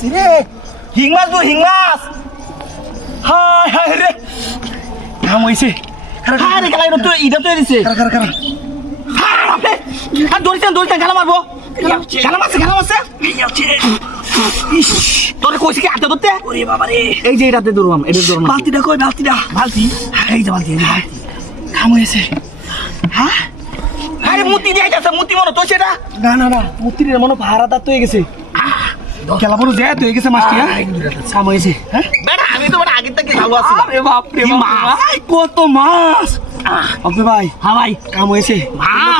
মাছ রে হিং মাছ গো হিং মাছ হায় হায় রে কাম হইছে আরে গেলাই তো ইদা তো দিছে কারা আর দৌড়তে গালা মারবো গালা মারছে তোরে কইছি কি আটা ধরতে ওরে বাবা রে এই যে এটাতে দৌড়াম বালতিটা কই বালতি এই যে বালতি কাম হইছে হ্যাঁ আরে মুতি দিয়ে যাচ্ছে মুতি মনে তো সেটা না মুতির মনে ভাড়াদার তো হয়ে গেছে খেলা বড় যায় তো হয়ে গেছে মাছটি কাম হয়েছে হ্যাঁ বেটা আমি তো বড় আগে থেকে ভালো আছি আরে বাপ রে বাপ কত মাছ আপনি ভাই হ্যাঁ ভাই কাম হয়েছে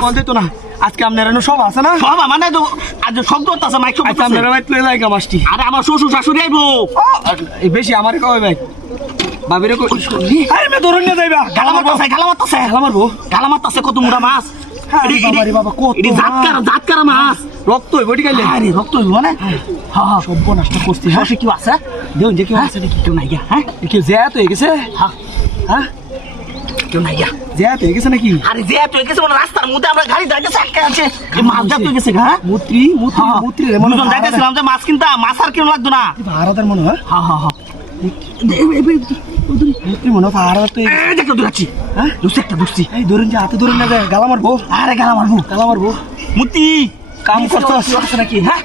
কোন দিত না আজকে আপনারা সব আছে না সব মানে তো আজ শব্দ হচ্ছে মাইক শব্দ আছে আপনারা ভাই তুলে লাগা মাছটি আরে আমার শ্বশুর শাশুড়ি আইবো এই বেশি আমারে কই ভাই বাবিরে কই আরে মে ধরুন না যাইবা গালা মারতাছে কত মুড়া মাছ আরে বাবা কত এটি জাতকারা মাছ রক্ত হইব ঠিক আছে আরে রক্ত হইব না হ্যাঁ সব নষ্ট করতে হ্যাঁ কি আছে দেখুন যে কি আছে নাকি কেউ নাই গা হ্যাঁ কি জ্যাত হয়ে গেছে হ্যাঁ কেউ নাই গা জ্যাত হয়ে গেছে নাকি আরে জ্যাত হয়ে গেছে মানে রাস্তার মধ্যে আমরা গাড়ি যাইতেছে আটকে আছে এই মাছ জ্যাত হয়ে গেছে হ্যাঁ মুত্রি রে মনে যাইতেছিলাম যে মাছ কিনতা মাছ আর কেউ লাগতো না ভাড়াদার মনে হয় হ্যাঁ মুত্রি মনে হয় ভাড়াদার তো এই দেখো দৌড়াচ্ছি হ্যাঁ দুসি এই ধরুন যে হাতে ধরুন না গালা মারবো আরে গালা মারবো মুতি কাম করছস নাকি হ্যাঁ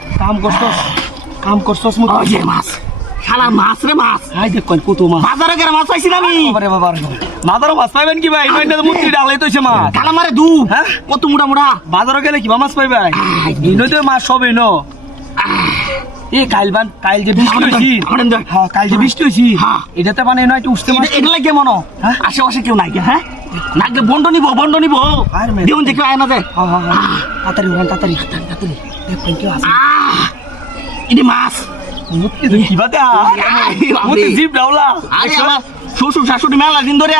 কাম করছস মুতি ওই যে মাছ শালা মাছ রে মাছ আই দেখ কত মাছ বাজারে গেরা মাছ পাইছি আমি বাবারে বাবা বাজারে মাছ পাইবেন কি ভাই নইনা মুতি ডালাই তইছে মাছ গালা মারে দু হ্যাঁ কত মুড়া বাজারে গেলে কি মাছ পাইবে ইনো তো মাছ সবই ন কাইল যে বৃষ্টি হইছি হ্যাঁ কাইল যে বৃষ্টি হইছি হ্যাঁ এটাতে মানে নয় একটু উঠতে মাছ এটা লাগে মনো হ্যাঁ আশেপাশে কেউ নাই হ্যাঁ নাকি বন্ড নিব দেখুন দেখো আয় না দে তাড়াতাড়ি দেখ কেউ আছে এটি মাছ মুক্তি তো কি বাতে মুক্তি জিপ ডাওলা আরে আমার শ্বশুর শাশুড়ি মেলা দিন ধরে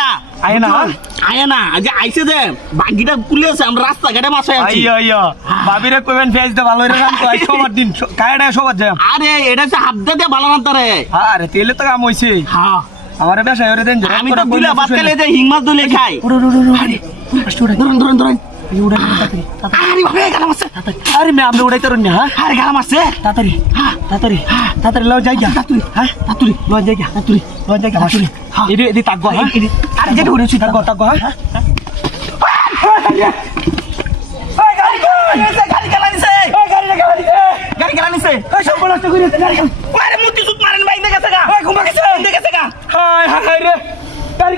আয় না আগে আইছে যে বাগিটা কুলে আছে আমরা রাস্তা ঘাটে মাছ আছি আইয়া ভাবিরে কইবেন ফেজ দে ভালো রে তো আই সবার দিন কায়ডা সবার যায় আরে এটা হচ্ছে হাবদা দে ভালো না তারে আরে তেলে তো কাম হইছে হ্যাঁ আমারে বেশা হরে দেন আমি তো দুলা ভাত খেলে যে হিং মাছ দুলে খাই আরে ধরুন এই উড়াই তাড়াতাড়ি আরে বাবা গালা মারছে আরে মে আমরা উড়াই তরুন না আরে গালা মারছে তাড়াতাড়ি লও যাই গা তাড়াতাড়ি লও যাই গা তাড়াতাড়ি এদি তাগো হ্যাঁ আরে যেটা উড়েছি তাগো হ্যাঁ গাড়ি গালা নিছে ওই সব নষ্ট করে গাড়ি আরে মুতি সুত মারেন ভাই দেখেছে গা ঘুমা গেছে হায় রে গাড়ি